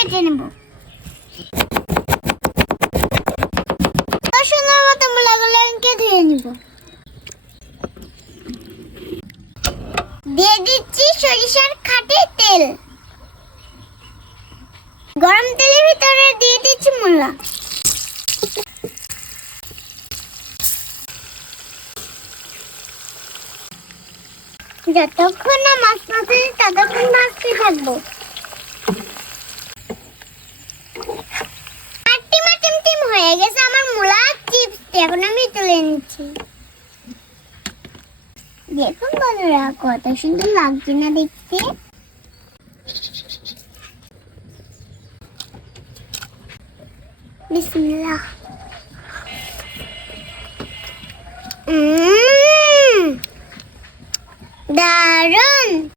মতো আমি ধুয়ে নেব। দিয়ে দিচ্ছি সরিষার খাটে তেল। গরম তেলের ভিতরে দিয়ে দিচ্ছি মূলা। যতক্ষণ না মাছ মাছ ততক্ষণ মাছতে থাকব। হয়ে গেছে আমার মূলা চিপস এখন আমি তুলে নিচ্ছি। দেখুন বন্ধুরা, কত সুন্দর লাগছে না দেখতে? বিসমিল্লাহ। দারুণ।